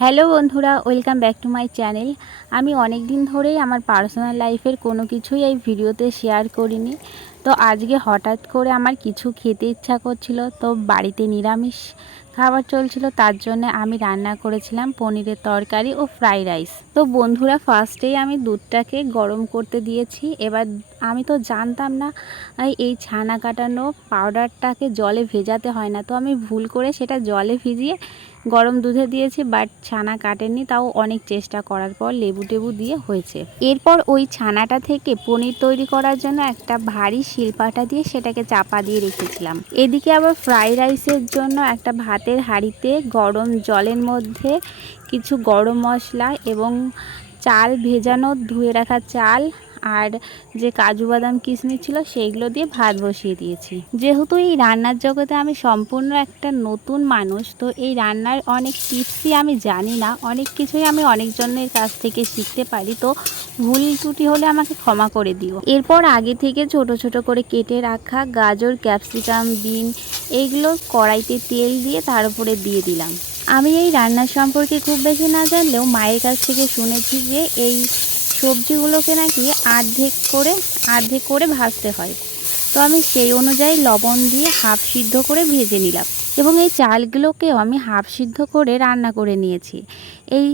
Hello বন্ধুরা, welcome back to my channel. আমি অনেক দিন ধরেই আমার পার্সোনাল লাইফের কোনো কিছুই এই ভিডিওতে শেয়ার করিনি। তো আজকে হঠাৎ করে আমার কিছু খেতে ইচ্ছা করছিল, তো বাড়িতে নিরামিষ খাবার চলছিল, তার জন্য আমি রান্না করেছিলাম পনিরের তরকারি ও ফ্রাইড রাইস। তো বন্ধুরা, ফার্স্টেই আমি দুধটাকে গরম করতে দিয়েছি। এবার আমি তো জানতাম না এই ছানা কাটানো পাউডারটাকে জলে ভেজাতে হয় না, তো আমি ভুল করে সেটা জলে ভিজিয়ে গরম দুধে দিয়েছি, বাট ছানা কাটেনি। তাও অনেক চেষ্টা করার পর লেবু টেবু দিয়ে হয়েছে। এরপর ওই ছানাটা থেকে পনির তৈরি করার জন্য একটা ভারী শিলপাটা দিয়ে সেটাকে চাপা দিয়ে রেখেছিলাম। এদিকে আবার ফ্রাইড রাইসের জন্য একটা ভাতের হাঁড়িতে গরম জলের মধ্যে কিছু গরম মশলা এবং চাল ভেজানো ধুয়ে রাখা চাল আর যে কাজু বাদাম কিশমিশ ছিল সেইগুলো দিয়ে ভাত বসিয়ে দিয়েছি। যেহেতু এই রান্নার জগতে আমি সম্পূর্ণ একটা নতুন মানুষ, তো এই রান্নার অনেক টিপসই আমি জানি না, অনেক কিছুই আমি অনেকজনের কাছ থেকে শিখতে পারি। তো ভুল ত্রুটি হলে আমাকে ক্ষমা করে দিও। এরপর আগে থেকে ছোট ছোট করে কেটে রাখা গাজর, ক্যাপসিকাম, বিন এইগুলো কড়াইতে তেল দিয়ে তার উপরে দিয়ে দিলাম। আমি এই রান্নার সম্পর্কে খুব বেশি না জানলেও মায়ের কাছ থেকে শুনেছি যে এই সবজিগুলোকে নাকি আর্ধেক করে ভাজতে হয়। তো আমি সেই অনুযায়ী লবণ দিয়ে হাফ সিদ্ধ করে ভেজে নিলাম এবং এই চালগুলোকেও আমি হাফ সিদ্ধ করে রান্না করে নিয়েছি। এই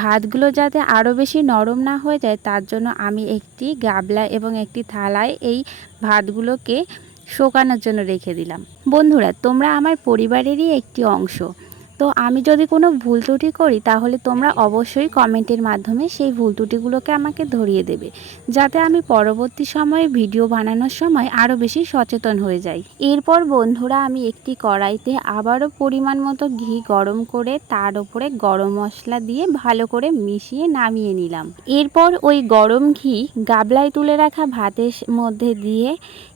ভাতগুলো যাতে আরও বেশি নরম না হয়ে যায়, তার জন্য আমি একটি গাবলা এবং একটি থালায় এই ভাতগুলোকে শুকানোর জন্য রেখে দিলাম। বন্ধুরা, তোমরা আমার পরিবারেরই একটি অংশ, তো আমি যদি কোনো ভুল ত্রুটি করি তাহলে তোমরা অবশ্যই কমেন্টের মাধ্যমে সেই ভুল ত্রুটিগুলোকে আমাকে ধরিয়ে দেবে, যাতে আমি পরবর্তী সময়ে ভিডিও বানানোর সময় আরও বেশি সচেতন হয়ে যাই। এরপর বন্ধুরা, আমি একটি কড়াইতে আবারও পরিমাণ মতো ঘি গরম করে তার উপরে গরম মশলা দিয়ে ভালো করে মিশিয়ে নামিয়ে নিলাম। এরপর ওই গরম ঘি গাবলায় তুলে রাখা ভাতের মধ্যে দিয়ে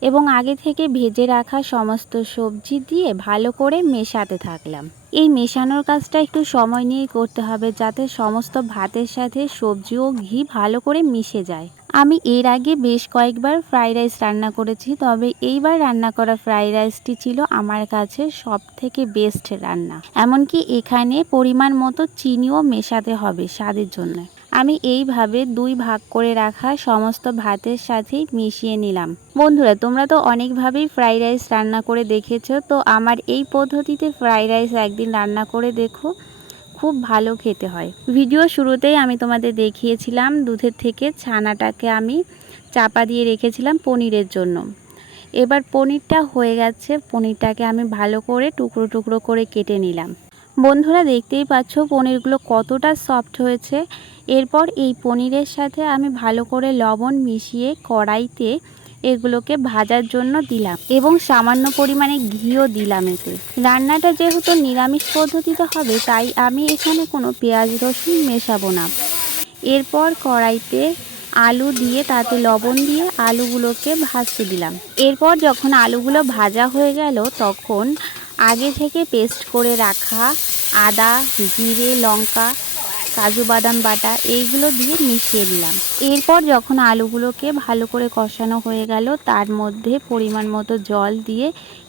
এবং আগে থেকে ভেজে রাখা সমস্ত সবজি দিয়ে ভালো করে মেশাতে থাকলাম। এই মেশানোর কাজটা একটু সময় নিয়ে করতে হবে, যাতে সমস্ত ভাতের সাথে সবজি ও ঘি ভালো করে মিশে যায়। আমি এর আগে বেশ কয়েকবার ফ্রাইড রাইস রান্না করেছি, তবে এইবার রান্না করা ফ্রাইড রাইসটি ছিল আমার কাছে সবথেকে বেস্ট রান্না। এমনকি এখানে পরিমাণ মতো চিনিও মেশাতে হবে স্বাদের জন্য। আমি এইভাবে 2 ভাগ করে রাখা সমস্ত ভাতের সাথেই মিশিয়ে নিলাম। বন্ধুরা, তোমরা তো অনেকভাবেই ফ্রাইড রাইস রান্না করে দেখেছো, তো আমার এই পদ্ধতিতে ফ্রাইড রাইস একদিন রান্না করে দেখো, খুব ভালো খেতে হয়। ভিডিও শুরুতেই আমি তোমাদের দেখিয়েছিলাম দুধের থেকে ছানাটাকে আমি চাপা দিয়ে রেখেছিলাম পনিরের জন্য। এবার পনিরটা হয়ে গেছে, পনিরটাকে আমি ভালো করে টুকরো টুকরো করে কেটে নিলাম। বন্ধুরা, দেখতেই পাচ্ছ পনিরগুলো কতটা সফট হয়েছে। এরপর এই পনিরের সাথে আমি ভালো করে লবণ মিশিয়ে কড়াইতে এগুলোকে ভাজার জন্য দিলাম এবং সামান্য পরিমাণে ঘিও দিলাম। এতে রান্নাটা যেহেতু নিরামিষ পদ্ধতিতে হবে, তাই আমি এখানে কোনো পেঁয়াজ রসুন মেশাবো না। এরপর কড়াইতে আলু দিয়ে তাতে লবণ দিয়ে আলুগুলোকে ভাজতে দিলাম। এরপর যখন আলুগুলো ভাজা হয়ে গেল, তখন আগে থেকে পেস্ট করে রাখা আদা, জিরে, লঙ্কা, কাজু বাদাম বাটা এইগুলো দিয়ে মিশিয়ে দিলাম। এরপর যখন আলুগুলোকে ভালো করে কষানো হয়ে গেল, তার মধ্যে পরিমাণ মতো জল দিয়ে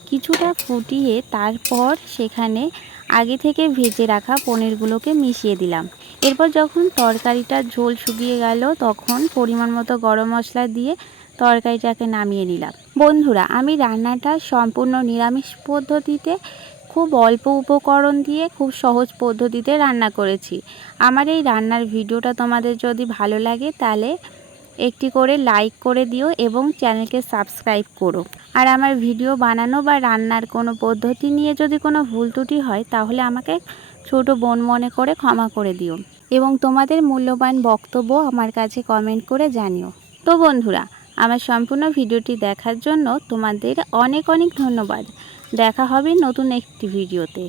কিছুটা ফুটিয়ে তারপর সেখানে আগে থেকে ভেজে রাখা পনিরগুলোকে মিশিয়ে দিলাম। এরপর যখন তরকারিটার ঝোল শুকিয়ে গেল, তখন পরিমাণ মতো গরম মশলা দিয়ে তরকারিটাকে নামিয়ে নিলাম। বন্ধুরা, আমি রান্নাটা সম্পূর্ণ নিরামিষ পদ্ধতিতে খুব অল্প উপকরণ দিয়ে খুব সহজ পদ্ধতিতে রান্না করেছি। আমার এই রান্নার ভিডিওটা তোমাদের যদি ভালো লাগে তাহলে একটি করে লাইক করে দিও এবং চ্যানেলকে সাবস্ক্রাইব করো। আর আমার ভিডিও বানানো বা রান্নার কোনো পদ্ধতি নিয়ে যদি কোনো ভুল ত্রুটি হয় তাহলে আমাকে ছোট বোন মনে করে ক্ষমা করে দিও এবং তোমাদের মূল্যবান বক্তব্য আমার কাছে কমেন্ট করে জানিও। তো বন্ধুরা, আমার সম্পূর্ণ ভিডিওটি দেখার জন্য তোমাদের অনেক অনেক ধন্যবাদ। দেখা হবে নতুন একটি ভিডিওতে।